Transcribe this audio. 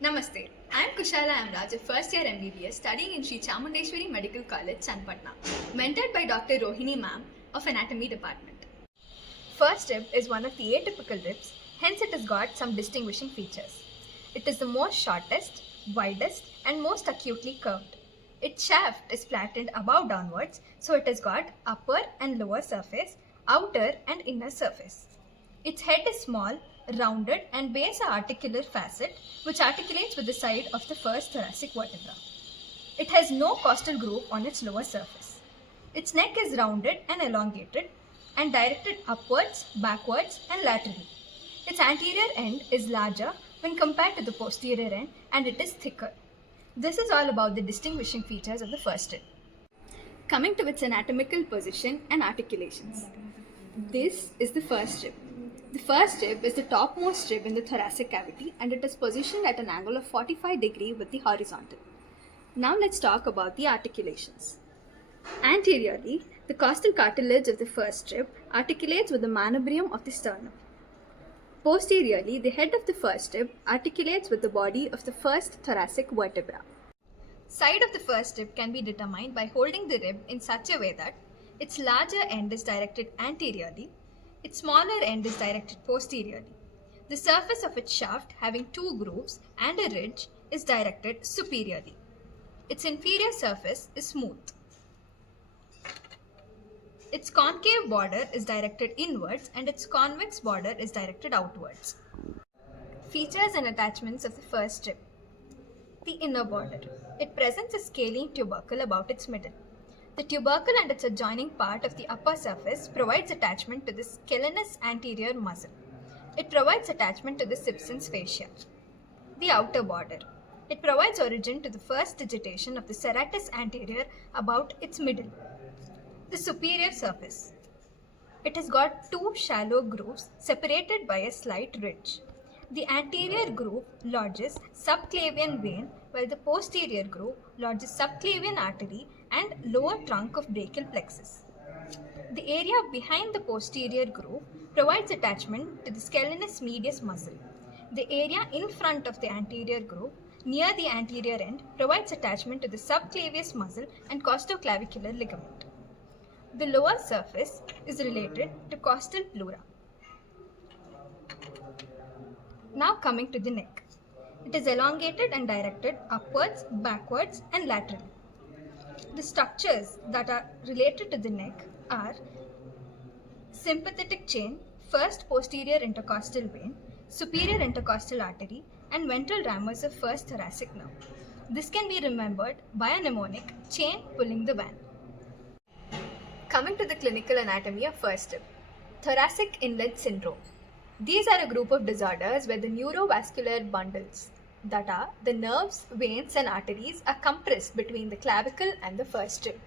Namaste. I am KUSHALA Amraj, a first year MBBS studying in Sri Chamundeshwari Medical College, Chanpatna, mentored by Dr. Rohini ma'am of Anatomy Department. First rib is one of the atypical ribs, hence it has got some distinguishing features. It is the most shortest, widest and most acutely curved. Its shaft is flattened above downwards, so it has got upper and lower surface, outer and inner surface. Its head is small, rounded and bears an articular facet which articulates with the side of the first thoracic vertebra. It has no costal groove on its lower surface. Its neck is rounded and elongated and directed upwards, backwards and laterally. Its anterior end is larger when compared to the posterior end and it is thicker. This is all about the distinguishing features of the first rib. Coming to its anatomical position and articulations. This is the first rib. The first rib is the topmost rib in the thoracic cavity and it is positioned at an angle of 45 degrees with the horizontal. Now let's talk about the articulations. Anteriorly, the costal cartilage of the first rib articulates with the manubrium of the sternum. Posteriorly, the head of the first rib articulates with the body of the first thoracic vertebra. Side of the first rib can be determined by holding the rib in such a way that its larger end is directed anteriorly, its smaller end is directed posteriorly. The surface of its shaft, having two grooves and a ridge, is directed superiorly. Its inferior surface is smooth. Its concave border is directed inwards and its convex border is directed outwards. Features and attachments of the first rib. The inner border. It presents a scalene tubercle about its middle. The tubercle and its adjoining part of the upper surface provides attachment to the scalenus anterior muscle. It provides attachment to the substance fascia. The outer border. It provides origin to the first digitation of the serratus anterior about its middle. The superior surface. It has got two shallow grooves separated by a slight ridge. The anterior groove lodges subclavian vein while the posterior groove lodges subclavian artery and lower trunk of brachial plexus. The area behind the posterior groove provides attachment to the scalenus medius muscle. The area in front of the anterior groove near the anterior end provides attachment to the subclavius muscle and costoclavicular ligament. The lower surface is related to costal pleura. Now coming to the neck. It is elongated and directed upwards, backwards and laterally. The structures that are related to the neck are sympathetic chain, first posterior intercostal vein, superior intercostal artery and ventral ramus of first thoracic nerve. This can be remembered by a mnemonic, chain pulling the van. Coming to the clinical anatomy of first rib. Thoracic inlet syndrome. These are a group of disorders where the neurovascular bundles, that are the nerves, veins and arteries, are compressed between the clavicle and the first rib.